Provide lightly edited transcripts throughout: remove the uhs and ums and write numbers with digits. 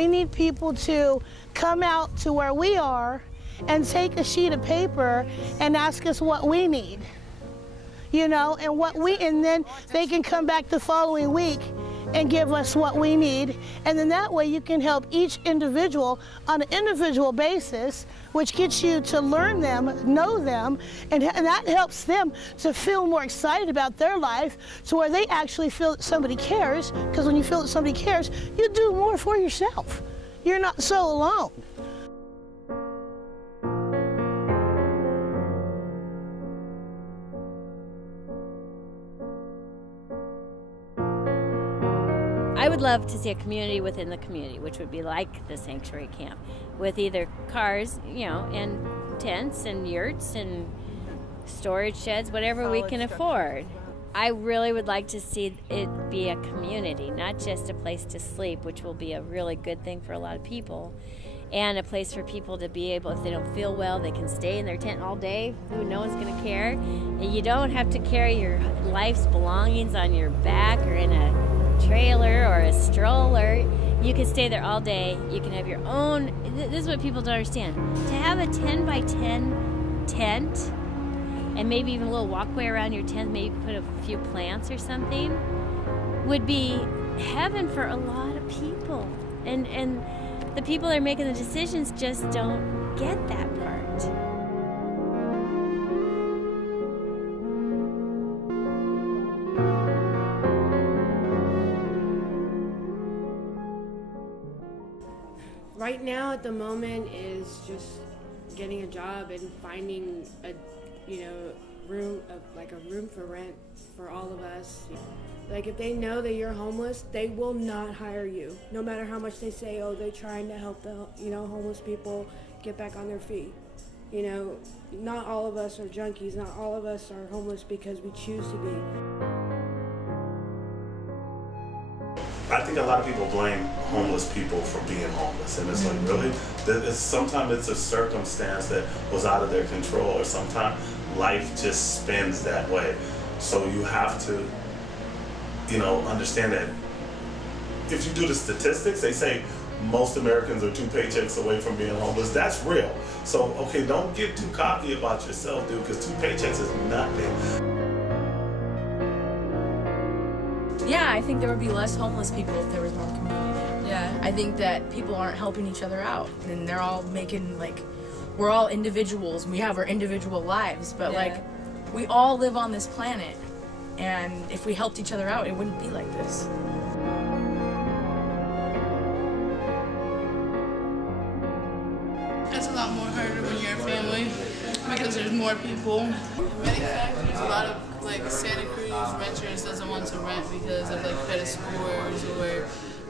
we need people to come out to where we are and take a sheet of paper and ask us what we need, you know, and then they can come back the following week and give us what we need. And then that way you can help each individual on an individual basis, which gets you to learn them, know them, and that helps them to feel more excited about their life to where they actually feel that somebody cares, because when you feel that somebody cares, you do more for yourself. You're not so alone. I would love to see a community within the community, which would be like the sanctuary camp, with either cars, you know, and tents and yurts and storage sheds, whatever we can afford. I really would like to see it be a community, not just a place to sleep, which will be a really good thing for a lot of people, and a place for people to be able, if they don't feel well, they can stay in their tent all day. No one's going to care. And you don't have to carry your life's belongings on your back or in a trailer or a stroller. You can stay there all day. You can have your own. This is what people don't understand. To have a 10 by 10 tent and maybe even a little walkway around your tent, maybe put a few plants or something, would be heaven for a lot of people. And the people that are making the decisions just don't get that part. Right now, at the moment, is just getting a job and finding a, room for rent for all of us. Like, if they know that you're homeless, they will not hire you, no matter how much they say, oh, they're trying to help the, homeless people get back on their feet. Not all of us are junkies, not all of us are homeless because we choose to be. I think a lot of people blame homeless people for being homeless, and it's like, really? Sometimes it's a circumstance that was out of their control, or sometimes life just spins that way. So you have to, understand that if you do the statistics, they say most Americans are 2 paychecks away from being homeless. That's real. So, okay, don't get too cocky about yourself, dude, because 2 paychecks is nothing. Yeah, I think there would be less homeless people if there was more community. Yeah, I think that people aren't helping each other out, and they're all making, we're all individuals, and we have our individual lives, but we all live on this planet, and if we helped each other out, it wouldn't be like this. It's a lot more harder when you're a family because there's more people. Many factors, a lot of Santa Cruz renters doesn't want to rent because of credit scores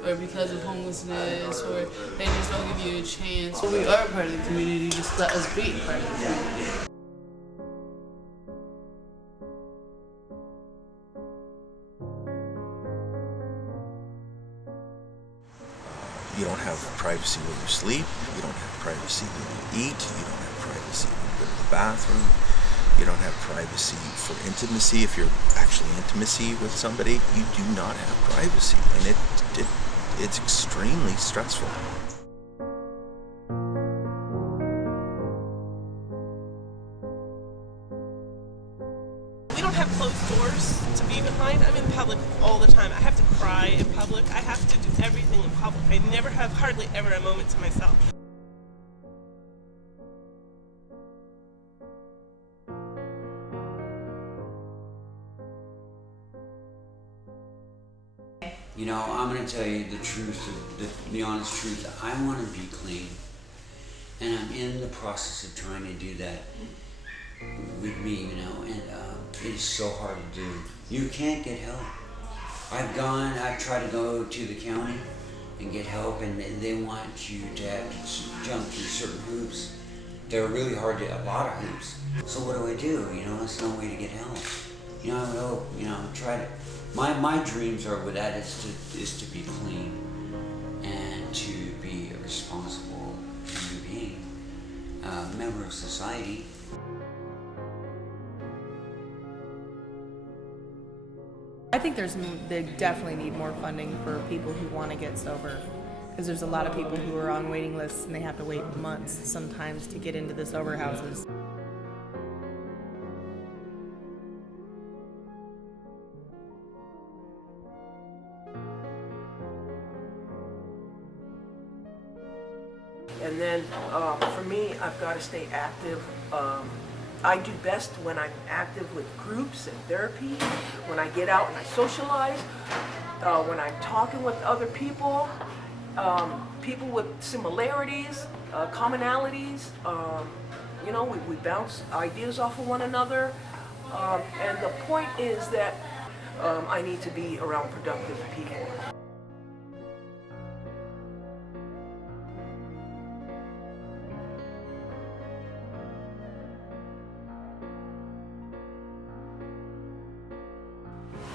or because of homelessness, or they just don't give you a chance. We are part of the community, just let us be part of the community. You don't have privacy when you sleep, you don't have privacy when you eat, you don't have privacy when you go to the bathroom, you don't have privacy for intimacy. If you're actually intimacy with somebody, you do not have privacy, and it's extremely stressful. We don't have closed doors to be behind. I'm in public all the time. I have to cry in public. I have to do everything in public. I never have hardly ever a moment to myself. I'm going to tell you the truth, the honest truth. I want to be clean, and I'm in the process of trying to do that with me, and it's so hard to do. You can't get help. I've tried to go to the county and get help, and they want you to jump through certain hoops. They're really hard a lot of hoops. So what do? That's no way to get help. I would hope, try to. My dreams are with that is to be clean and to be a responsible human being, a member of society. I think they definitely need more funding for people who want to get sober, because there's a lot of people who are on waiting lists and they have to wait months sometimes to get into the sober houses. And then for me, I've got to stay active. I do best when I'm active with groups and therapy, when I get out and I socialize, when I'm talking with other people, people with similarities, commonalities. You know, we bounce ideas off of one another. And the point is that I need to be around productive people.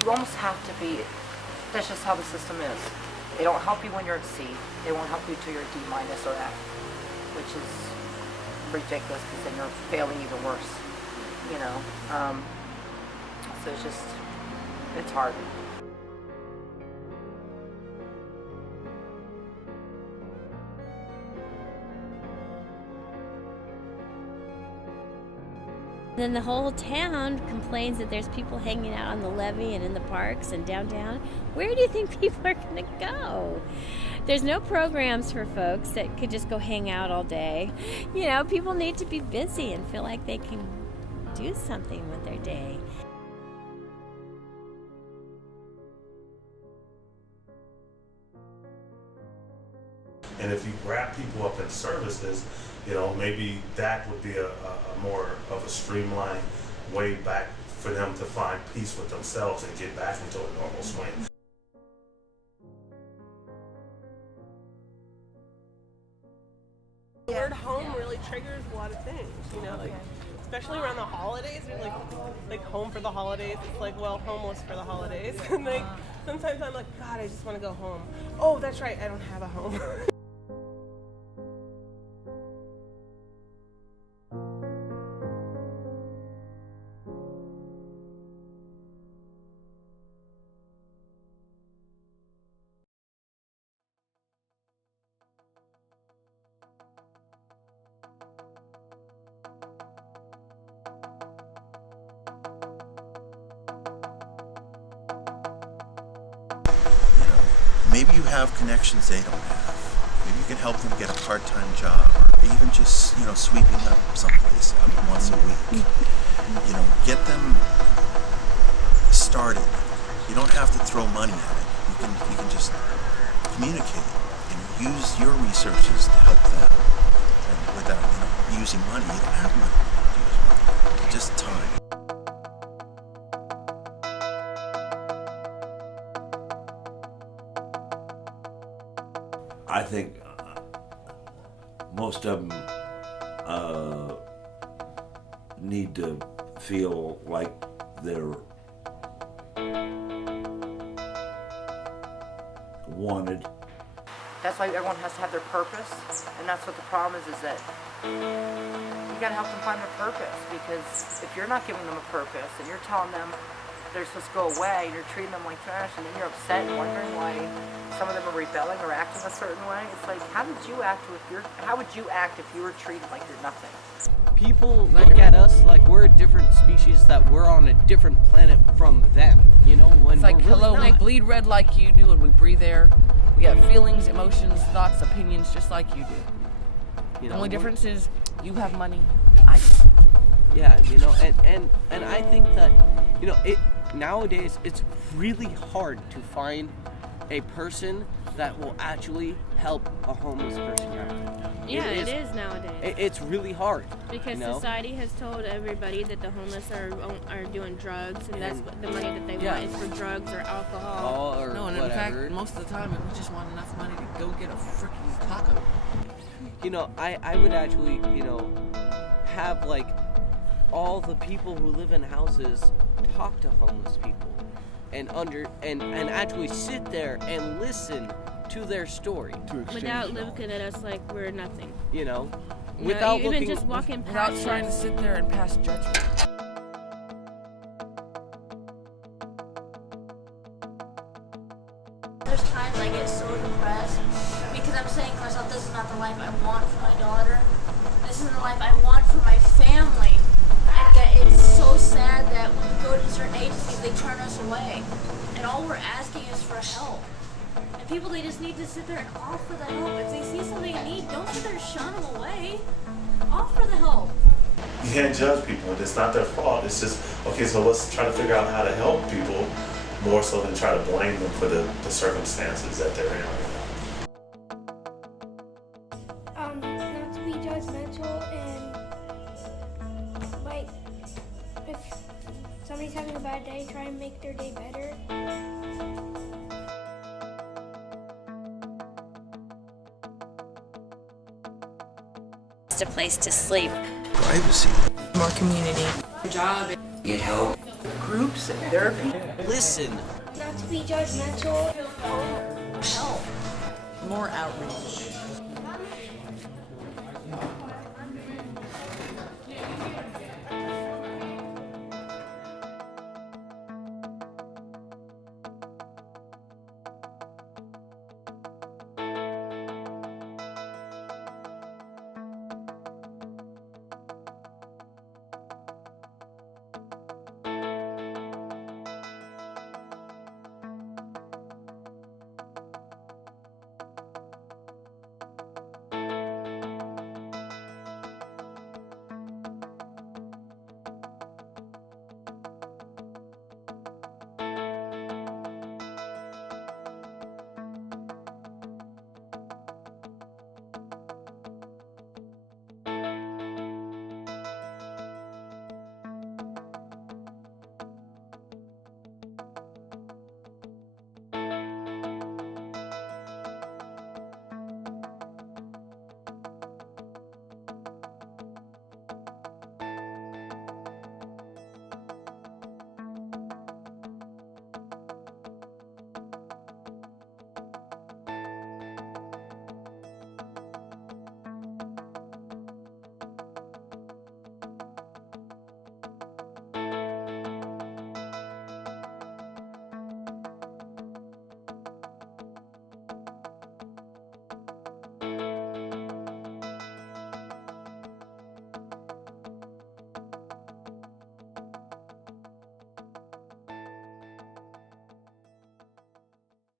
You almost have to be, that's just how the system is. They don't help you when you're at C. They won't help you till you're D- or F, which is ridiculous because then you're failing even worse, you know. So it's just, it's hard. Then the whole town complains that there's people hanging out on the levee and in the parks and downtown. Where do you think people are going to go? There's no programs for folks that could just go hang out all day. You know, people need to be busy and feel like they can do something with their day. And if you wrap people up in services, you know, maybe that would be a more of a streamlined way back for them to find peace with themselves and get back into a normal swing. The word home really triggers a lot of things, you know, like especially around the holidays. You're like home for the holidays. It's like, well, homeless for the holidays. And like sometimes I'm like, God, I just want to go home. Oh, that's right, I don't have a home. Maybe you have connections they don't have. Maybe you can help them get a part-time job, or even just, you know, sweeping up someplace once a week. You know, get them started. You don't have to throw money at it. You can just communicate and use your resources to help them. And without, you know, using money, you don't have money to use money. Just time. I think most of them need to feel like they're wanted. That's why everyone has to have their purpose, and that's what the problem is that you gotta help them find their purpose, because if you're not giving them a purpose and you're telling them they're supposed to go away and you're treating them like trash, and then you're upset and wondering why some of them are rebelling or acting a certain way. It's like, how would you act if you were treated like you're nothing? People look at us like we're a different species, that we're on a different planet from them. You know, when it's like, we're hello, really we bleed red like you do, and we breathe air. We have feelings, emotions, thoughts, opinions, just like you do. You know, the only difference is you have money, I don't. Yeah, you know, and I think that, you know, nowadays it's really hard to find a person that will actually help a homeless person out. Yeah, it is nowadays. It's really hard. Because society has told everybody that the homeless are doing drugs, and that's what the money that they want is for drugs or alcohol. Or no, and whatever. in fact, most of the time, we just want enough money to go get a freaking taco. You know, I would actually, you know, have like all the people who live in houses talk to homeless people and actually sit there and listen to their story. Without looking at us like we're nothing. You know? Without even just walking past without trying to sit there and pass judgment. There's times I get so depressed because I'm saying to myself, this is not the life I want for my daughter. This isn't the life I want for my family. And yet it's so sad that when we go to certain agencies, they turn us away. And all we're asking is for help. And people, they just need to sit there and offer the help. If they see somebody in need, don't sit there and shun them away. Offer the help. You can't judge people. It's not their fault. It's just, okay, so let's try to figure out how to help people more so than try to blame them for the circumstances that they're in right now. Not to be judgmental, and like if somebody's having a bad day, try and make their day better. Just a place to sleep. Privacy. More community. Job. Get help. Groups and therapy. Listen. Not to be judgmental. Help. More outreach.